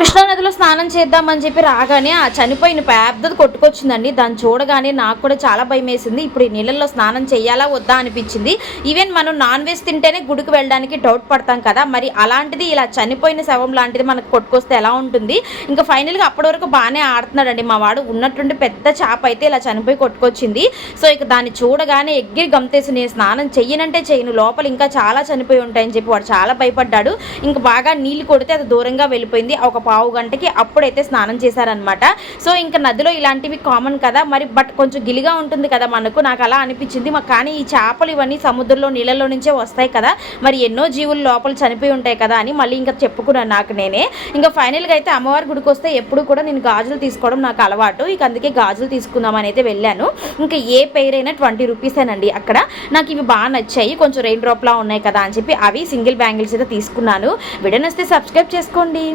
కృష్ణానదిలో స్నానం చేద్దామని చెప్పి రాగానే ఆ చనిపోయిన పెద్దది కొట్టుకొచ్చిందండి. దాన్ని చూడగానే నాకు కూడా చాలా భయం వేసింది. ఇప్పుడు ఈ నీళ్ళల్లో స్నానం చేయాలా వద్దా అనిపించింది. ఈవెన్ మనం నాన్ వెజ్ తింటేనే గుడికి వెళ్ళడానికి డౌట్ పడతాం కదా, మరి అలాంటిది ఇలా చనిపోయిన శవం లాంటిది మనకు కొట్టుకొస్తే ఎలా ఉంటుంది. ఇంకా ఫైనల్గా అప్పటి వరకు బాగానే ఆడుతున్నాడండి మా వాడు. ఉన్నట్టుండి పెద్ద చేప అయితే ఇలా చనిపోయి కొట్టుకొచ్చింది. సో ఇక దాన్ని చూడగానే ఎగ్గిరి గంతేసి నేను స్నానం చెయ్యనంటే చేయను, లోపల ఇంకా చాలా చనిపోయి ఉంటాయని చెప్పి వాడు చాలా భయపడ్డాడు. ఇంకా బాగా నీళ్లు కొడితే అది దూరంగా వెళ్ళిపోయింది. ఒక పావు గంటకి అప్పుడైతే స్నానం చేశారనమాట. సో ఇంకా నదిలో ఇలాంటివి కామన్ కదా, మరి బట్ కొంచెం గిలిగా ఉంటుంది కదా మనకు, నాకు అలా అనిపించింది. కానీ ఈ చేపలు ఇవన్నీ సముద్రంలో నీళ్ళలో నుంచే వస్తాయి కదా, మరి ఎన్నో జీవులు లోపల చనిపోయి ఉంటాయి కదా అని మళ్ళీ ఇంకా చెప్పుకున్నాను నాకు నేనే. ఇంకా ఫైనల్గా అయితే అమ్మవారి గుడికి వస్తే ఎప్పుడు కూడా నేను గాజులు తీసుకోవడం నాకు అలవాటు. ఇక అందుకే గాజులు తీసుకుందామని అయితే వెళ్ళాను. ఇంకా ఏ పేరైనా 20 రూపీసేనండి అక్కడ. నాకు ఇవి బాగా నచ్చాయి, కొంచెం రెయిన్ డ్రాప్లా ఉన్నాయి కదా అని చెప్పి అవి సింగిల్ బ్యాంగిల్స్ అయితే తీసుకున్నాను. వీడియో నచ్చితే సబ్స్క్రైబ్ చేసుకోండి.